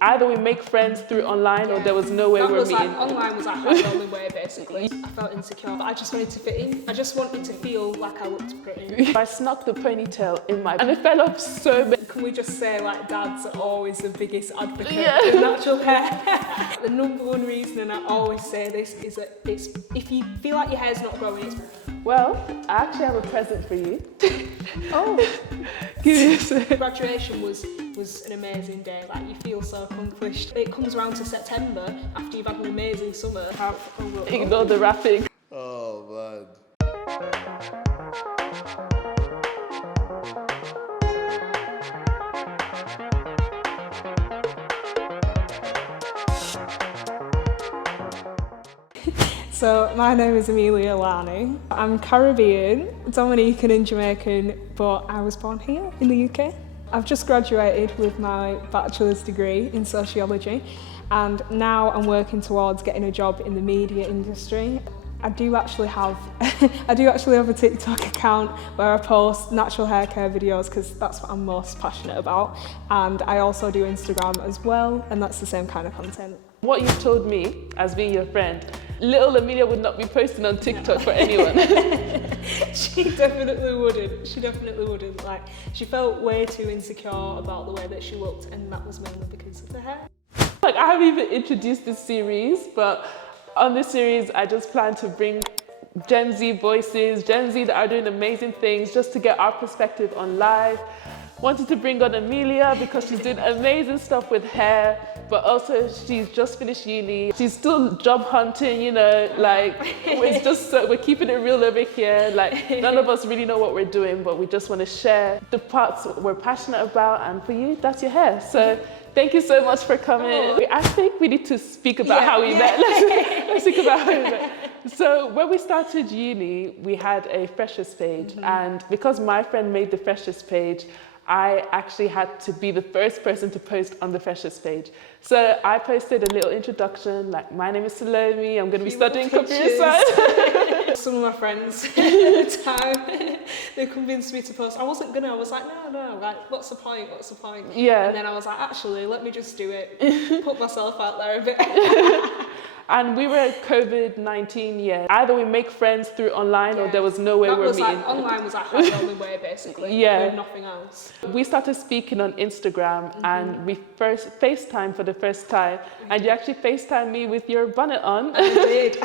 Either we make friends through online or there was no way we're meeting. Online was like the only way, basically. I felt insecure, but I just wanted to fit in. I just wanted to feel like I looked pretty. I snuck the ponytail in my... and it fell off so bad. Can we just say, like, dads are always the biggest advocate of natural hair? The number one reason, and I always say this, is that if you feel like your hair's not growing, it's... Well, I actually have a present for you. Oh, give me a sec. Graduation was an amazing day. Like, you feel so accomplished. It comes around to September after you've had an amazing summer. Ignore the rapping. Oh man. So, my name is Amelia Aulani. I'm Caribbean, Dominican and Jamaican, but I was born here in the UK. I've just graduated with my bachelor's degree in sociology, and now I'm working towards getting a job in the media industry. I do actually have a TikTok account where I post natural hair care videos because that's what I'm most passionate about, and I also do Instagram as well, and that's the same kind of content. What you've told me, as being your friend, little Amelia would not be posting on TikTok for anyone. She definitely wouldn't. She definitely wouldn't. Like, she felt way too insecure about the way that she looked, and that was mainly because of the hair. Like, I haven't even introduced this series, but on this series, I just plan to bring Gen Z voices, Gen Z that are doing amazing things, just to get our perspective on life. Wanted to bring on Amelia because she's doing amazing stuff with hair, but also she's just finished uni. She's still job hunting, you know, like, it's just so, we're keeping it real over here. Like, none of us really know what we're doing, but we just want to share the parts we're passionate about, and for you, that's your hair. So thank you so much for coming. Oh. I think we need to speak about how we met. Let's speak about how we met. So when we started uni, we had a freshers page, and because my friend made the freshers page, I actually had to be the first person to post on the freshers page. So I posted a little introduction, like, my name is Salome, I'm going to be studying computer science. Some of my friends at the time, they convinced me to post. I wasn't gonna, I was like, no, like, what's the point? Yeah. And then I was like, actually, let me just do it, put myself out there a bit. And we were at COVID-19 year. Either we make friends through online or there was no way we're meeting. Online was like the only way, basically. Yeah. Nothing else. We started speaking on Instagram and we first FaceTime for the first time. And you actually FaceTimed me with your bonnet on. I did.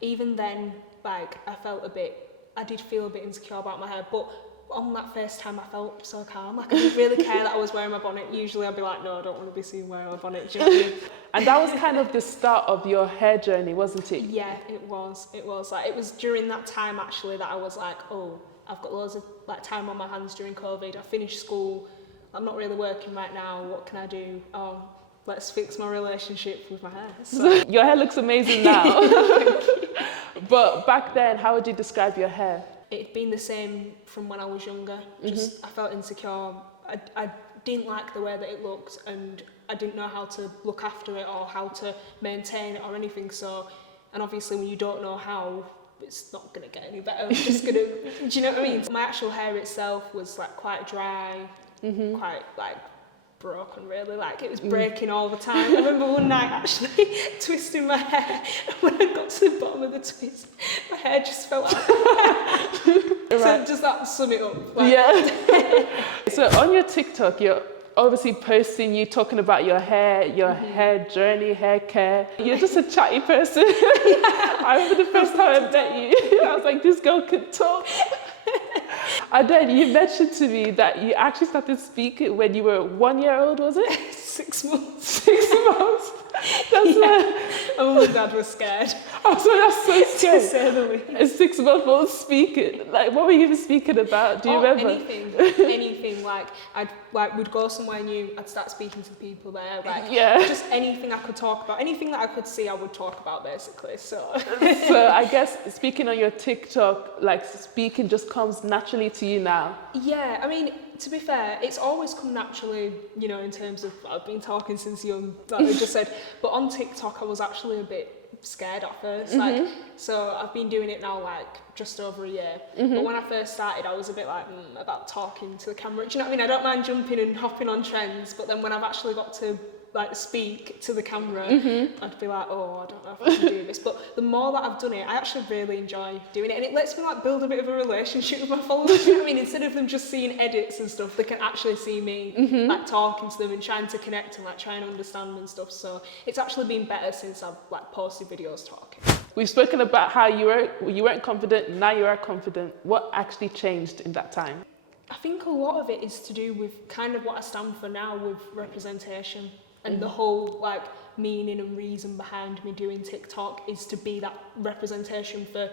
Even then, like, I did feel a bit insecure about my hair, but on that first time I felt so calm. Like, I didn't really care that I was wearing my bonnet. Usually I'd be like, no, I don't want to be seen wearing my bonnet. Do you know what I mean? And that was kind of the start of your hair journey, wasn't it? Yeah, it was. Like, it was during that time actually that I was like, oh, I've got loads of like time on my hands during COVID. I finished school. I'm not really working right now. What can I do? Oh, let's fix my relationship with my hair. So. Your hair looks amazing now. But back then, how would you describe your hair? It'd been the same from when I was younger. Just I felt insecure. I didn't like the way that it looked, and I didn't know how to look after it or how to maintain it or anything. So, and obviously when you don't know how, it's not gonna get any better. It's just gonna, do you know what I mean? My actual hair itself was like quite dry, quite like broken really, like it was breaking all the time. I remember one night actually twisting my hair, and when I got to the bottom of the twist, my hair just fell out. So does that sum it up? Like, yeah. So on your TikTok, you're obviously posting you talking about your hair journey, hair care. You're just a chatty person. I remember the first time I met you, I was like, this girl can talk. And then you mentioned to me that you actually started speaking when you were 1 year old, was it? 6 months. 6 months? That's why. Oh, my dad was scared. Oh, so that's so scary. To say the least. A 6-month-old speaking. Like, what were you even speaking about? Do you remember? Anything. Like, we'd go somewhere new, I'd start speaking to the people there. Like, just anything I could talk about, anything that I could see, I would talk about, basically. So I guess speaking on your TikTok, like, speaking just comes naturally to you now. Yeah, I mean, to be fair, it's always come naturally, you know, in terms of I've been talking since young, like I just said. But on TikTok, I was actually a bit scared at first. Like, so I've been doing it now like just over a year. But when I first started, I was a bit like about talking to the camera. Do you know what I mean? I don't mind jumping and hopping on trends, but then when I've actually got to like speak to the camera, I'd be like, oh, I don't know if I can do this. But the more that I've done it, I actually really enjoy doing it, and it lets me like build a bit of a relationship with my followers. You know what I mean? Instead of them just seeing edits and stuff, they can actually see me like talking to them and trying to connect and like trying to understand and stuff. So it's actually been better since I've like posted videos talking. We've spoken about how you weren't confident, now you are confident. What actually changed in that time? I think a lot of it is to do with kind of what I stand for now with representation, and the whole like meaning and reason behind me doing TikTok is to be that representation for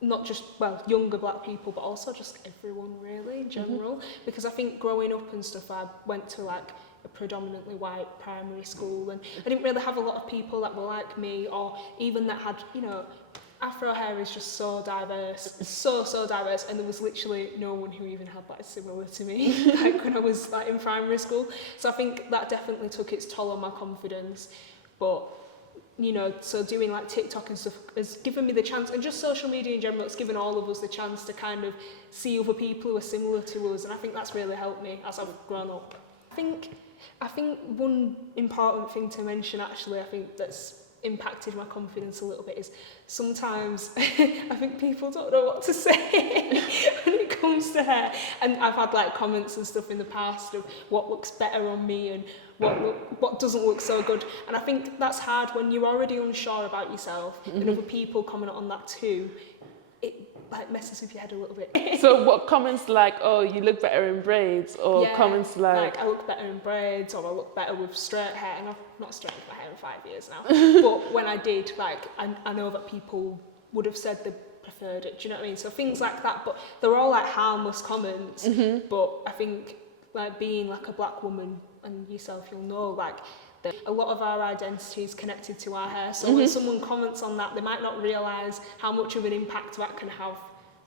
not just, well, younger black people, but also just everyone really in general. Because I think growing up and stuff, I went to like a predominantly white primary school, and I didn't really have a lot of people that were like me, or even that had, you know, Afro hair is just so diverse, so diverse, and there was literally no one who even had that similar to me, like when I was like in primary school. So I think that definitely took its toll on my confidence. But you know, so doing like TikTok and stuff has given me the chance, and just social media in general, it's given all of us the chance to kind of see other people who are similar to us, and I think that's really helped me as I've grown up. I think one important thing to mention actually, I think that's impacted my confidence a little bit, is sometimes I think people don't know what to say when it comes to hair, and I've had like comments and stuff in the past of what looks better on me and what doesn't look so good, and I think that's hard when you're already unsure about yourself and other people comment on that too. It like messes with your head a little bit. So what comments like, oh, you look better in braids, or yeah, comments like I look better in braids, or I look better with straight hair, and I've not straightened my hair in 5 years now. But when I did, like, I know that people would have said they preferred it, do you know what I mean? So things like that, but they're all like harmless comments. But I think like being like a black woman, and yourself, you'll know like that a lot of our identity is connected to our hair. So when someone comments on that, they might not realise how much of an impact that can have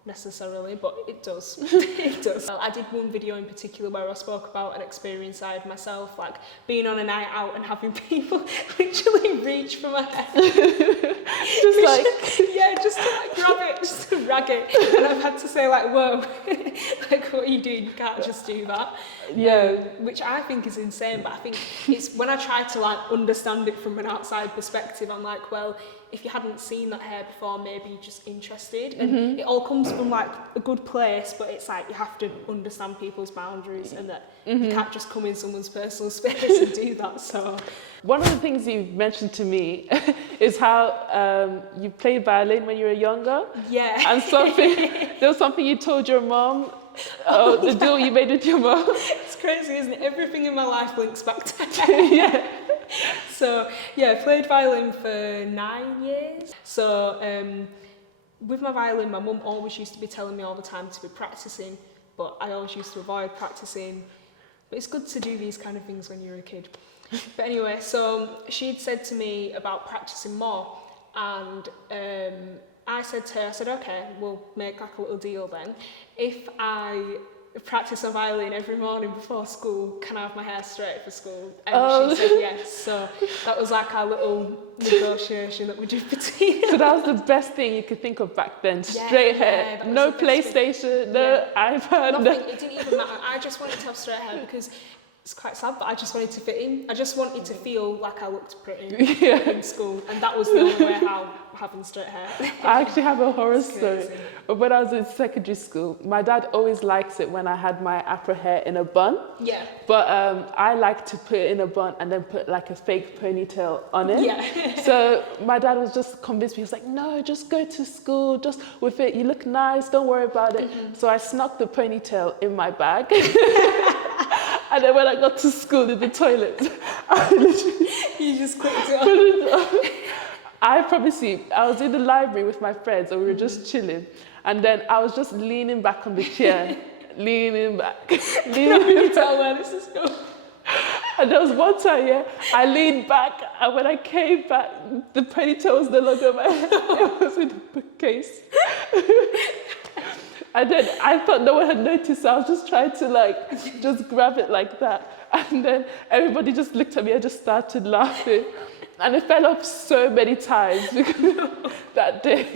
necessarily, but it does. It does. Well, I did one video in particular where I spoke about an experience I had myself, like being on a night out and having people literally reach for my hair. just like yeah, just to like grab it, just to rag it, and I've had to say like, whoa, like what are you doing? You can't just do that. Yeah. Which I think is insane, but I think it's when I try to like understand it from an outside perspective, I'm like, well, if you hadn't seen that hair before, maybe you're just interested. And it all comes from like a good place, but it's like you have to understand people's boundaries, and that you can't just come in someone's personal space and do that. So one of the things you've mentioned to me is how you played violin when you were younger. Yeah. And there was something you told your mom, the deal you made with your mom. It's crazy, isn't it? Everything in my life links back to hair. Yeah. So yeah, I played violin for 9 years. So with my violin, my mum always used to be telling me all the time to be practicing, but I always used to avoid practicing. But it's good to do these kind of things when you're a kid. But anyway, so she'd said to me about practicing more, and I said to her, I said, okay, we'll make like a little deal then. If I practice a violin every morning before school, can I have my hair straight for school? And she said yes. So that was like our little negotiation that we did between us. So that was the best thing you could think of back then. Straight hair, no PlayStation, no iPad. Nothing, it didn't even matter. I just wanted to have straight hair because it's quite sad, but I just wanted to fit in. I just wanted to feel like I looked pretty in school, and that was the only way how having straight hair. I actually have a horror story. When I was in secondary school, my dad always likes it when I had my Afro hair in a bun. Yeah. But I like to put it in a bun and then put like a fake ponytail on it. Yeah. So my dad was just convinced me. He was like, no, just go to school, just with it. You look nice, don't worry about it. So I snuck the ponytail in my bag. And then when I got to school in the toilet, I literally you just clicked it on. I promise you, I was in the library with my friends and we were just chilling. And then I was just leaning back on the chair, leaning back. You tell where this is going. And there was one time, I leaned back, and when I came back, the ponytail was no longer my hair. It was in the bookcase. And then I thought no one had noticed, so I was just trying to just grab it like that. And then everybody just looked at me and just started laughing. And it fell off so many times that day.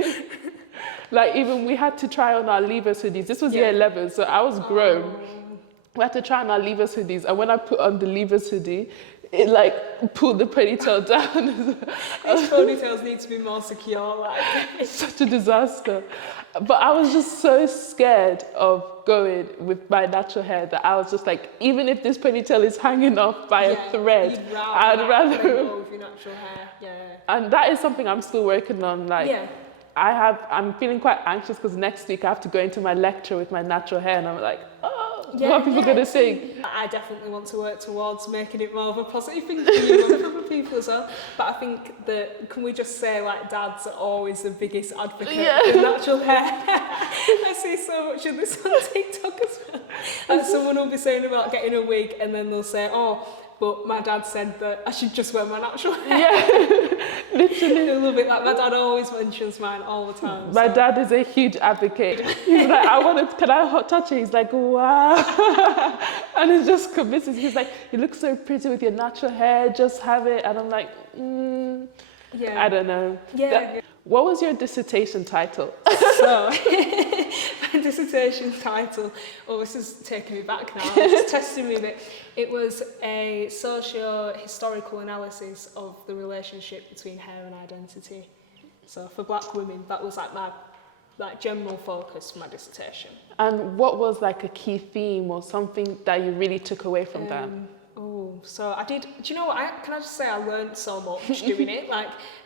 Like even we had to try on our Leavers hoodies. This was year 11, so I was grown. We had to try on our Leavers hoodies. And when I put on the Leavers hoodie, it like pulled the ponytail down. These ponytails need to be more secure. Like. It's such a disaster. But I was just so scared of going with my natural hair that I was just like, even if this ponytail is hanging off by a thread, I'd rather go with your natural hair. Yeah. And that is something I'm still working on. Like, I'm feeling quite anxious because next week I have to go into my lecture with my natural hair, and I'm like, what are people going to think? I definitely want to work towards making it more of a positive thing for you and for other people as well. But I think that, can we just say, like, dads are always the biggest advocate for natural hair. I see so much of this on TikTok as well. Like, someone will be saying about getting a wig, and then they'll say, but my dad said that I should just wear my natural hair. Yeah, literally. A little bit like my dad always mentions mine all the time. My dad is a huge advocate. He's like, can I touch it? He's like, wow. And it just convinces. He's like, you look so pretty with your natural hair, just have it. And I'm like, I don't know. What was your dissertation title? So, my dissertation title, this is taking me back now, it's testing me a bit. It was a socio-historical analysis of the relationship between hair and identity. So for black women, that was like my general focus for my dissertation. And what was like a key theme or something that you really took away from that? So I did, do you know what, can I just say I learned so much doing it,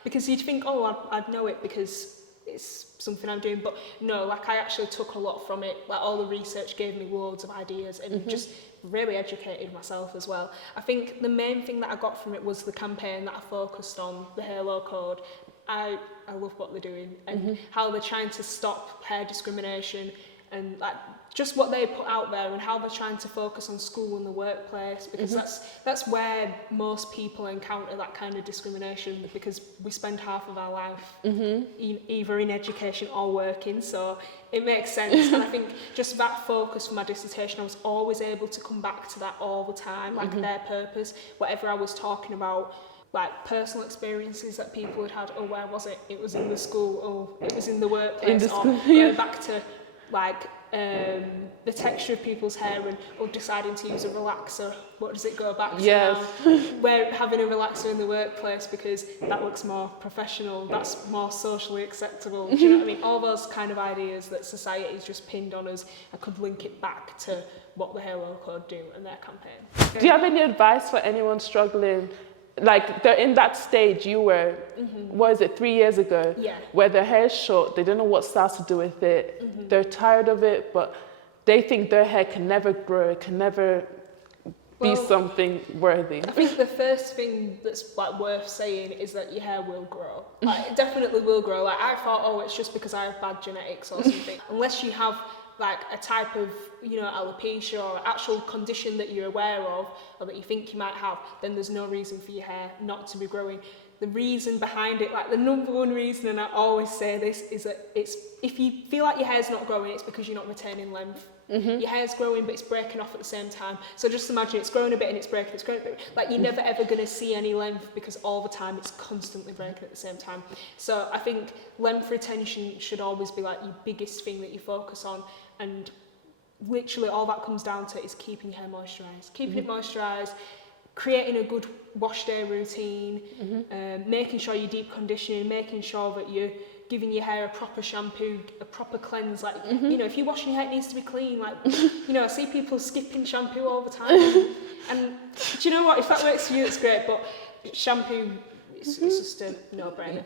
because you'd think, I'd know it because it's something I'm doing, but no, I actually took a lot from it, all the research gave me loads of ideas and just really educated myself as well. I think the main thing that I got from it was the campaign that I focused on, the Halo Code. I love what they're doing and how they're trying to stop hair discrimination and just what they put out there and how they're trying to focus on school and the workplace, because that's where most people encounter that kind of discrimination, because we spend half of our life either in education or working, so it makes sense. And I think just that focus for my dissertation, I was always able to come back to that all the time, their purpose, whatever I was talking about, personal experiences that people had where was it? It was in the school, it was in the workplace, going back to the texture of people's hair and deciding to use a relaxer. What does it go back to now? We're having a relaxer in the workplace because that looks more professional, that's more socially acceptable. Do you know what I mean? All those kind of ideas that society's just pinned on us, I could link it back to what the Halo Code do and their campaign. Do you have any advice for anyone struggling? They're in that stage you were, what is it, 3 years ago? Where their hair is short, they don't know what styles to do with it, they're tired of it, but they think their hair can never grow, it can never be something worthy. I think the first thing that's worth saying is that your hair will grow. It definitely will grow. I thought, it's just because I have bad genetics or something. Unless you have a type of, alopecia or actual condition that you're aware of or that you think you might have, then there's no reason for your hair not to be growing. The reason behind it, the number one reason, and I always say this, is that if you feel like your hair's not growing, it's because you're not retaining length. Your hair's growing, but it's breaking off at the same time. So just imagine it's growing a bit and it's breaking, it's growing a bit. You're never ever going to see any length because all the time it's constantly breaking at the same time. So I think length retention should always be your biggest thing that you focus on. And literally all that comes down to is keeping your hair moisturised. Keeping it moisturised, creating a good wash day routine, making sure you're deep conditioning, making sure that you're giving your hair a proper shampoo, a proper cleanse. If you're washing your hair, it needs to be clean. I see people skipping shampoo all the time. And do you know what? If that works for you, it's great. But shampoo, it's just a no-brainer.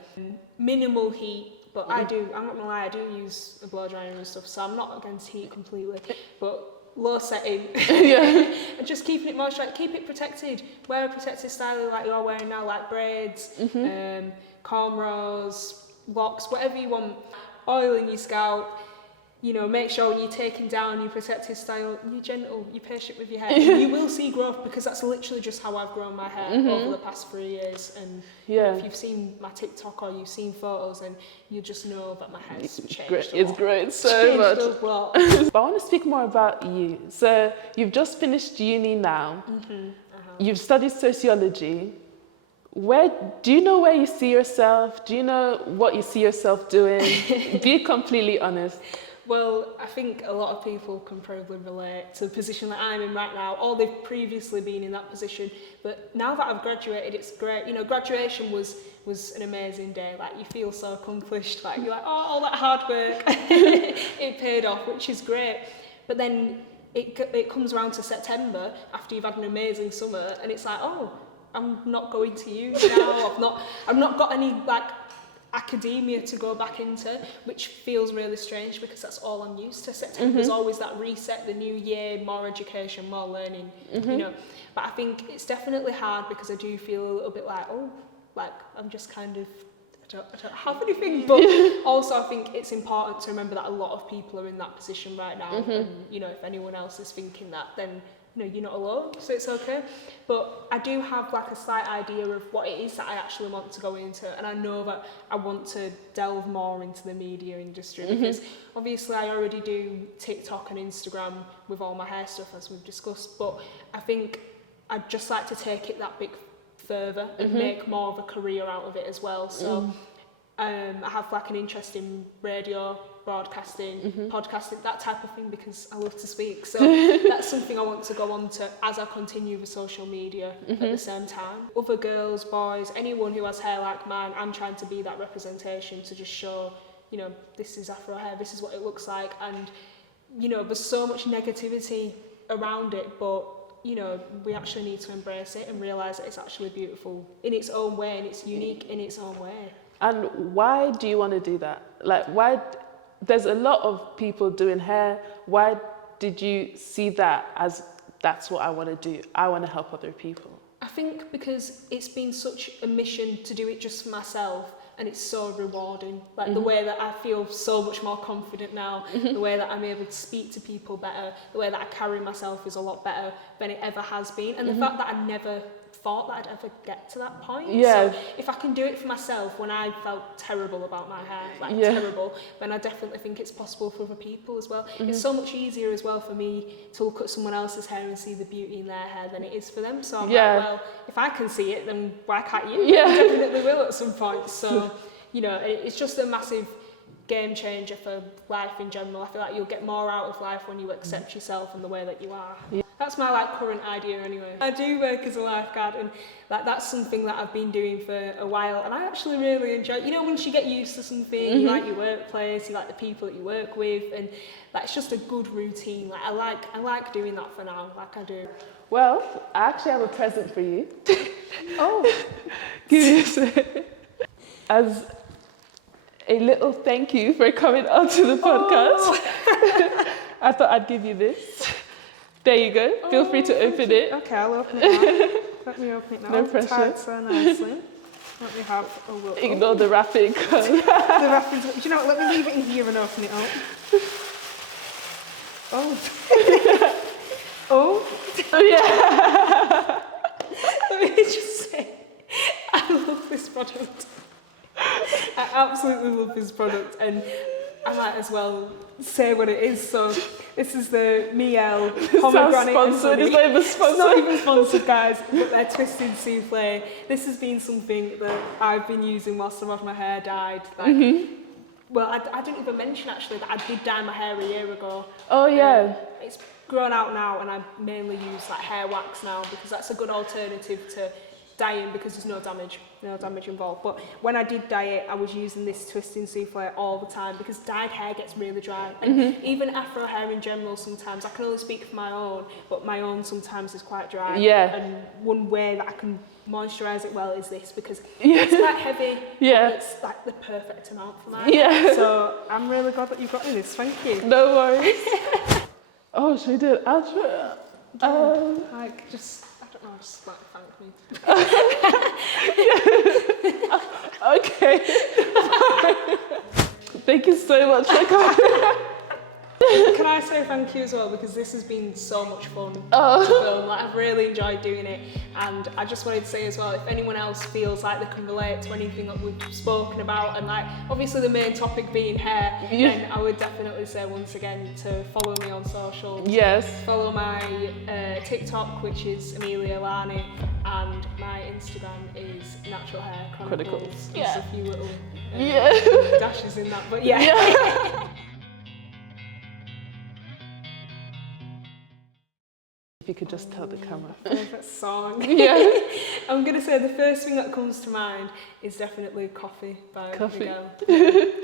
Minimal heat. But I'm not gonna lie, I do use a blow dryer and stuff, so I'm not against heat completely. But low setting, and just keeping it moisturised, keep it protected. Wear a protected style like you're wearing now, like braids, cornrows, locks, whatever you want. Oiling your scalp. Make sure when you're taking down your protective style, you're gentle, you're patient with your hair. You will see growth because that's literally just how I've grown my hair over the past 3 years. And if you've seen my TikTok or you've seen photos, and you just know that my hair's changed. It's grown so much. But I want to speak more about you. So you've just finished uni now. You've studied sociology. Do you know where you see yourself? Do you know what you see yourself doing? Be completely honest. Well, I think a lot of people can probably relate to the position that I'm in right now, or they've previously been in that position. But now that I've graduated, it's great. You know, graduation was an amazing day. Like, you feel so accomplished. Like, you're like, oh, all that hard work, it paid off, which is great. But then it comes around to September after you've had an amazing summer, and it's like, oh, I'm not going to uni now. I've not got any like academia to go back into, which feels really strange because that's all I'm used to. September's always that reset, the new year, more education, more learning, you know. But I think it's definitely hard because I do feel a little bit like, oh, like I'm just kind of, I don't have anything. But also I think it's important to remember that a lot of people are in that position right now. And, you know, if anyone else is thinking that, then you know, you're not alone, so it's okay. But I do have like a slight idea of what it is that I actually want to go into, and I know that I want to delve more into the media industry because obviously I already do TikTok and Instagram with all my hair stuff as we've discussed, but I think I'd just like to take it that bit further and make more of a career out of it as well. So I have like an interest in radio, broadcasting, podcasting, that type of thing, because I love to speak. So that's something I want to go on to as I continue with social media at the same time. Other girls, boys, anyone who has hair like mine, I'm trying to be that representation to just show, you know, this is Afro hair, this is what it looks like. And, you know, there's so much negativity around it, but, you know, we actually need to embrace it and realise that it's actually beautiful in its own way and it's unique in its own way. And why do you want to do that? Like, why? There's a lot of people doing hair. Why did you see that as that's what I want to do? I want to help other people. I think because it's been such a mission to do it just for myself, and it's so rewarding. Like the way that I feel so much more confident now, the way that I'm able to speak to people better, the way that I carry myself is a lot better than it ever has been. And the fact that I never thought that I'd ever get to that point. So if I can do it for myself when I felt terrible about my hair, like terrible, then I definitely think it's possible for other people as well. It's so much easier as well for me to look at someone else's hair and see the beauty in their hair than it is for them. So I'm like, well, if I can see it, then why can't you? I definitely will at some point. So, you know, it's just a massive game changer for life in general. I feel like you'll get more out of life when you accept yourself and the way that you are. That's my like current idea anyway. I do work as a lifeguard, and like that's something that I've been doing for a while, and I actually really enjoy it. You know, once you get used to something, you like your workplace, you like the people that you work with, and like it's just a good routine. Like I like doing that for now, like I do. Well, I actually have a present for you. Oh. Give me a second. As a little thank you for coming onto the podcast, I thought I'd give you this. There you go. Feel free to open it. Okay, I'll open it now. Let me open it now. No pressure. Tied so nicely. Let me have a look. Ignore the wrapping. The wrapping. Do you know what? Let me leave it in here and open it up. Oh. Oh yeah. Let me just say, I love this product. I absolutely love this product, and I might as well say what it is. So this is the Miel pomegranate sponsored. It's not even sponsored. It's not even sponsored, guys, but they're twisted souffle. This has been something that I've been using whilst some of my hair dyed. Like, well, I didn't even mention actually that I did dye my hair a year ago. Oh yeah. It's grown out now, and I mainly use like hair wax now because that's a good alternative to dyeing because there's no damage involved. But when I did dye it, I was using this twisting souffle all the time because dyed hair gets really dry. And even Afro hair in general sometimes, I can only speak for my own, but my own sometimes is quite dry. Yeah. And one way that I can moisturise it well is this because it's quite heavy, but it's like the perfect amount for mine. Yeah. So I'm really glad that you got me this, thank you. No worries. Oh, should we do an outro? Like, just, I don't know, just like thank me. Okay. Thank you so much for coming. Can I say thank you as well, because this has been so much fun to film. Like, I've really enjoyed doing it, and I just wanted to say as well, if anyone else feels like they can relate to anything that we've spoken about, and like obviously the main topic being hair, then I would definitely say once again to follow me on social. Yes. Follow my TikTok, which is Amelia Aulani, and my Instagram is Natural Hair Chronicles. There's a few little dashes in that, but yeah. you could just tell the camera. Favourite song? Yeah. I'm going to say the first thing that comes to mind is definitely Coffee by Coffee. Miguel.